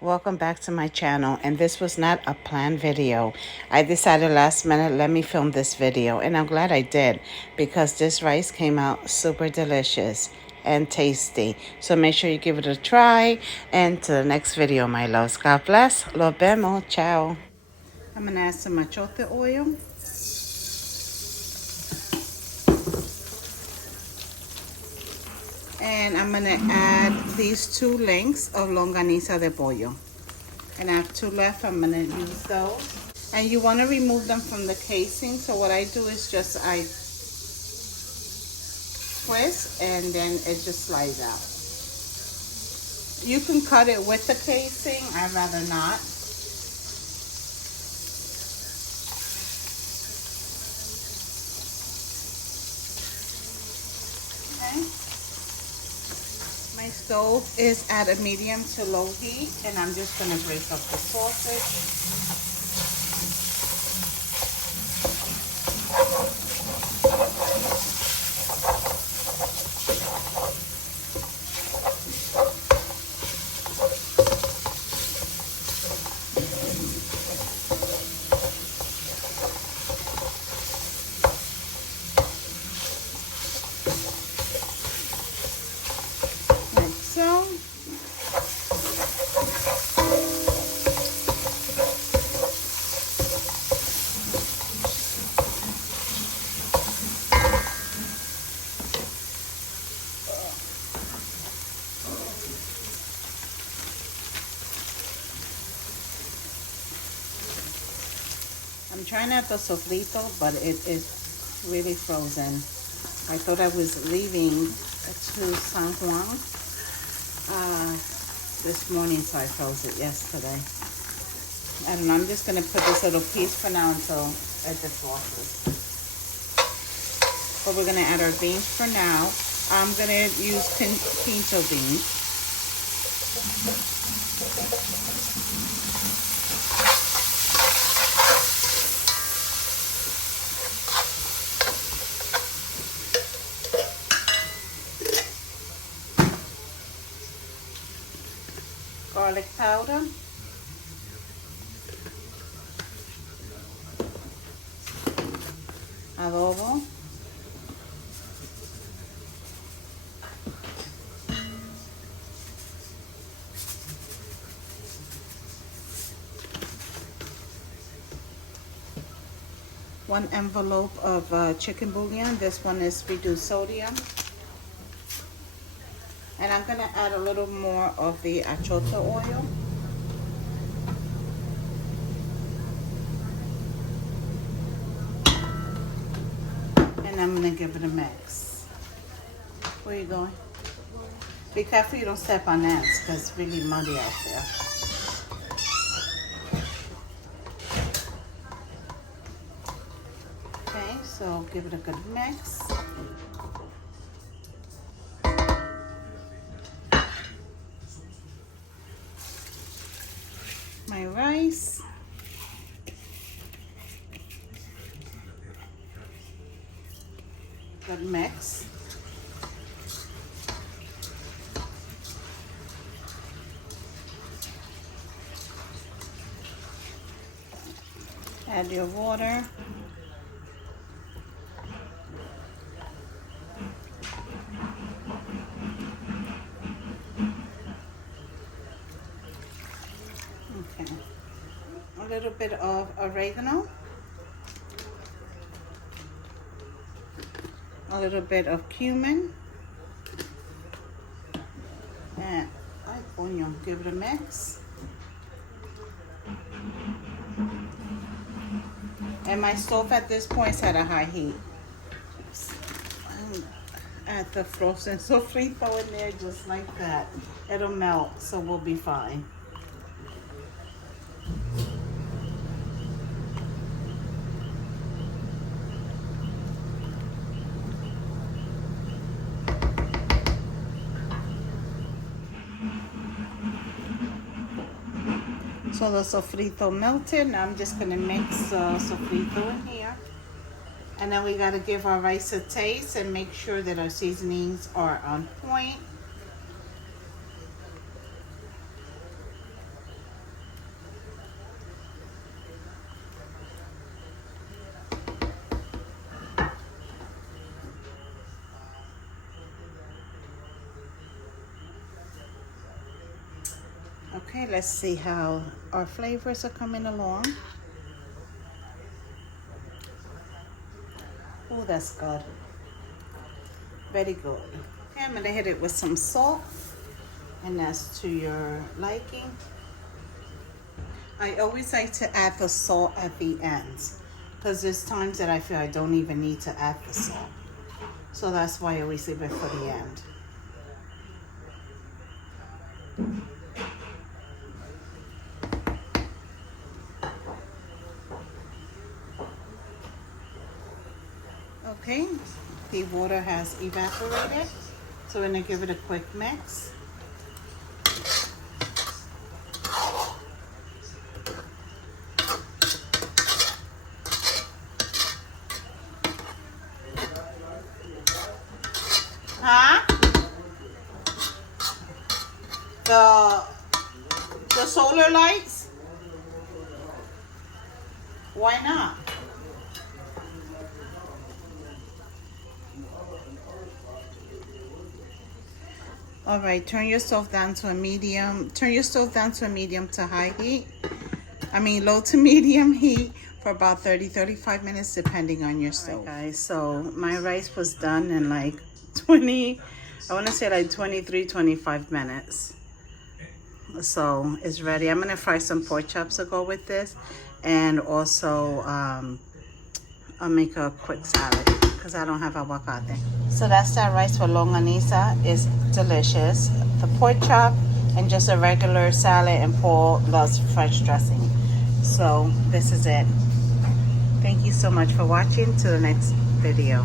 Welcome back to my channel, and this was not a planned video. I decided last minute, let me film this video, and I'm glad I did because this rice came out super delicious and tasty. So make sure you give it a try, and to the next video, my loves. God bless. Lo vemos. Ciao. I'm going to add some achote oil. And I'm going to add these 2 lengths of longaniza de pollo. And I have 2 left. I'm going to use those. And you want to remove them from the casing. So what I do is just I twist and then it just slides out. You can cut it with the casing. I'd rather not. Okay. My stove is at a medium to low heat, and I'm just going to break up the sausage. Like so. I'm trying out the sofrito, but it is really frozen. I thought I was leaving to San Juan this morning, so I froze it yesterday. I don't know, I'm just going to put this little piece for now until it defrosts. But we're going to add our beans for now. I'm going to use pinto beans. Garlic powder. Adobo. One envelope of chicken bouillon. This one is reduced sodium. And I'm going to add a little more of the achote oil. And I'm going to give it a mix. Where are you going? Be careful you don't step on ants because it's really muddy out there. Okay, so give it a good mix. My rice. Good mix. Add your water. Okay. A little bit of oregano. A little bit of cumin. And onion. Give it a mix. And my stove at this point is at a high heat. Add the frozen sofrito in there just like that. It'll melt, so we'll be fine. So the sofrito melted. Now I'm just gonna mix the sofrito in here. And then we gotta give our rice a taste and make sure that our seasonings are on point. Okay, let's see how our flavors are coming along. Oh, that's good. Very good. Okay, I'm gonna hit it with some salt, and that's to your liking. I always like to add the salt at the end because there's times that I feel I don't even need to add the salt. So that's why I always leave it for the end. Okay, the water has evaporated, so we're gonna give it a quick mix. Huh? The solar lights? Why not? All right, turn your stove down to a medium. Turn your stove down to a medium to high heat. I mean low to medium heat for about 30-35 minutes depending on your stove. Right, guys, so my rice was done in like 20, I want to say like 23-25 minutes. So it's ready. I'm gonna fry some pork chops to go with this, and also I'll make a quick salad because I don't have avocado. So that's that rice for longaniza. It's delicious. The pork chop and just a regular salad, and Paul loves French dressing. So this is it. Thank you so much for watching. To the next video.